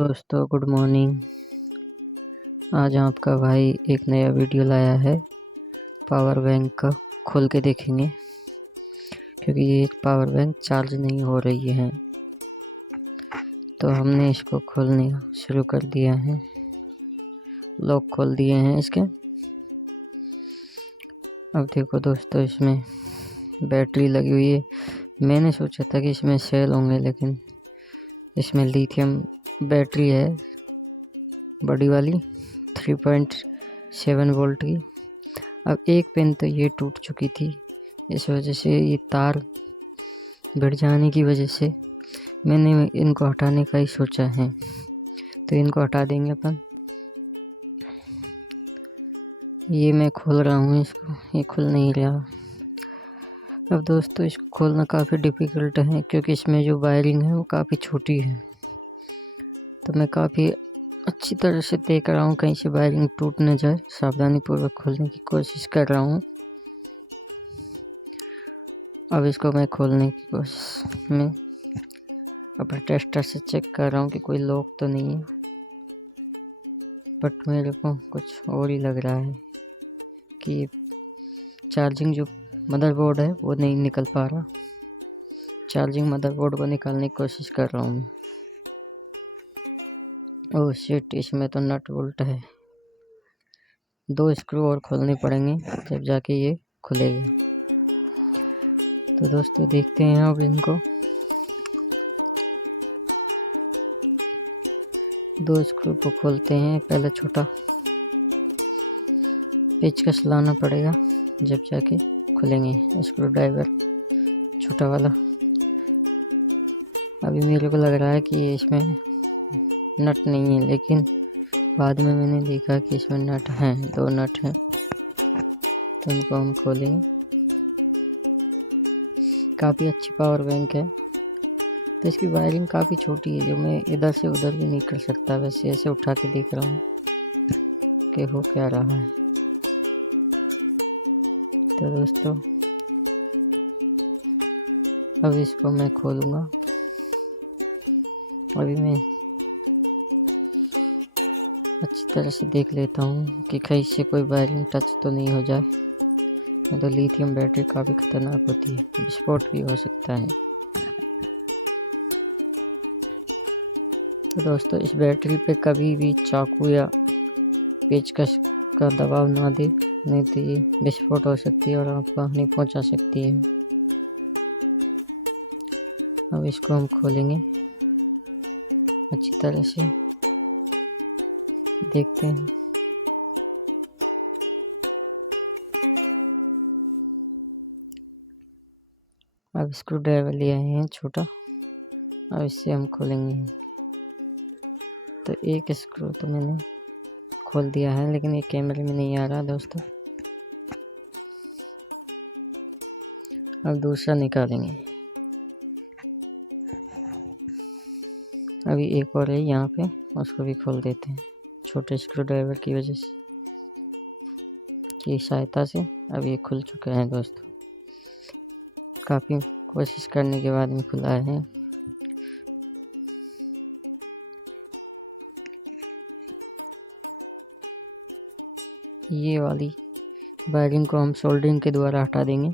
दोस्तों good morning. आज आपका भाई एक नया वीडियो लाया है। पावर बैंक का खोल के देखेंगे क्योंकि ये पावर बैंक चार्ज नहीं हो रही है, तो हमने इसको खोलने शुरू कर दिया है। लॉक खोल दिए हैं इसके। अब देखो दोस्तों, इसमें बैटरी लगी हुई है। मैंने सोचा था कि इसमें सेल होंगे, लेकिन इसमें लिथियम बैटरी है, बड़ी वाली 3.7 वोल्ट की। अब एक पिन तो ये टूट चुकी थी, इस वजह से ये तार भिड़ जाने की वजह से मैंने इनको हटाने का ही सोचा है, तो इनको हटा देंगे अपन। ये मैं खोल रहा हूँ इसको, ये खुल नहीं रहा। अब दोस्तों, इसको खोलना काफ़ी डिफ़िकल्ट है क्योंकि इसमें जो वायरिंग है वो काफ़ी छोटी है, तो मैं काफ़ी अच्छी तरह से देख रहा हूँ कहीं से वायरिंग टूट न जाए। सावधानी पूर्वक खोलने की कोशिश कर रहा हूँ। अब इसको मैं खोलने की कोशिश में अपने टेस्टर से चेक कर रहा हूँ कि कोई लॉक तो नहीं है, बट मेरे को कुछ और ही लग रहा है कि चार्जिंग जो मदरबोर्ड है वो नहीं निकल पा रहा। चार्जिंग मदरबोर्ड को निकालने की कोशिश कर रहा हूँ। ओह शिट, इसमें तो नट बोल्ट है। 2 स्क्रू और खोलने पड़ेंगे जब जाके ये खुलेगा। तो दोस्तों देखते हैं अब इनको। 2 स्क्रू को खोलते हैं। पहले छोटा पेचकस लाना पड़ेगा, जब जाके खुलेंगे स्क्रू ड्राइवर छोटा वाला। अभी मेरे को लग रहा है कि इसमें नट नहीं है, लेकिन बाद में मैंने देखा कि इसमें नट हैं, 2 नट हैं, तो उनको हम खोलेंगे। काफ़ी अच्छी पावर बैंक है, तो इसकी वायरिंग काफ़ी छोटी है, जो मैं इधर से उधर भी नहीं कर सकता। वैसे ऐसे उठा के देख रहा हूँ कि हो क्या रहा है। तो दोस्तों अब इसको मैं खोलूँगा। अभी मैं अच्छी तरह से देख लेता हूँ कि कहीं से कोई वायरिंग टच तो नहीं हो जाए, नहीं तो लिथियम बैटरी काफ़ी ख़तरनाक होती है, विस्फोट भी हो सकता है। तो दोस्तों, इस बैटरी पे कभी भी चाकू या पेचकस का दबाव ना दे, नहीं तो ये विस्फोट हो सकती है और आपको हानि पहुंचा सकती है। अब इसको हम खोलेंगे अच्छी तरह से, देखते हैं। अब स्क्रू ड्राइवर ले आए हैं छोटा, अब इससे हम खोलेंगे। तो एक स्क्रू तो मैंने खोल दिया है, लेकिन ये कैमरे में नहीं आ रहा दोस्तों। अब दूसरा निकालेंगे। अभी एक और है यहाँ पे, उसको भी खोल देते हैं छोटे स्क्रू ड्राइवर की वजह से, की सहायता से। अब ये खुल चुका है दोस्तों, काफ़ी कोशिश करने के बाद में खुला है। ये वाली वायरिंग को हम सोल्डरिंग के द्वारा हटा देंगे,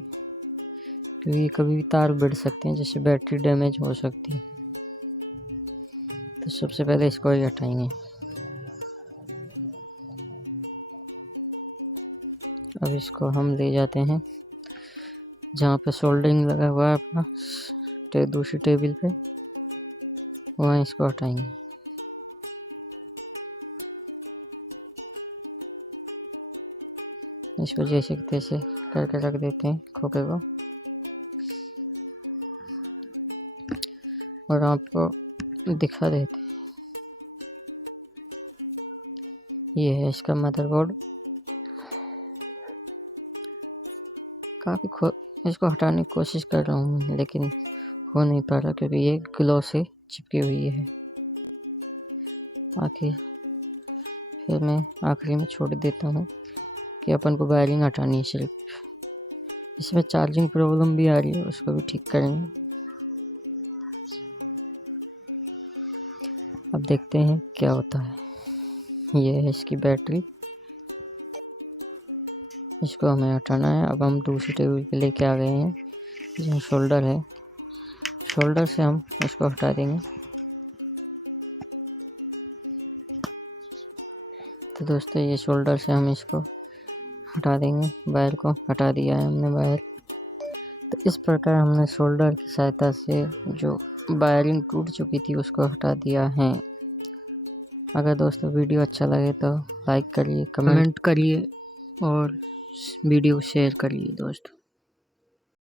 क्योंकि कभी भी तार भिड़ सकते हैं, जिससे बैटरी डैमेज हो सकती है। तो सबसे पहले इसको ही हटाएंगे। अब इसको हम ले जाते हैं जहाँ पे सोल्डरिंग लगा हुआ है अपना दूसरी टेबल पे, वहाँ इसको हटाएंगे। इसको जैसे तैसे करके रख देते हैं खोखे को, और आपको दिखा देते हैं। ये है इसका मदरबोर्ड। काफ़ी इसको हटाने की कोशिश कर रहा हूँ, लेकिन हो नहीं पा रहा क्योंकि ये ग्लो से चिपकी हुई है। फिर मैं आखिरी में छोड़ देता हूँ कि अपन को वायरिंग हटानी है सिर्फ। इसमें चार्जिंग प्रॉब्लम भी आ रही है, उसको भी ठीक करेंगे। अब देखते हैं क्या होता है। ये है इसकी बैटरी, इसको हमें हटाना है। अब हम दूसरी टेबल पे लेके आ गए हैं, जहाँ शोल्डर है, शोल्डर से हम इसको हटा देंगे। तो दोस्तों ये शोल्डर से हम इसको हटा देंगे, वायर को हटा दिया है हमने वायर। तो इस प्रकार हमने शोल्डर की सहायता से जो वायरिंग टूट चुकी थी उसको हटा दिया है। अगर दोस्तों वीडियो अच्छा लगे तो लाइक करिए, कमेंट करिए और वीडियो शेयर करिए दोस्तों।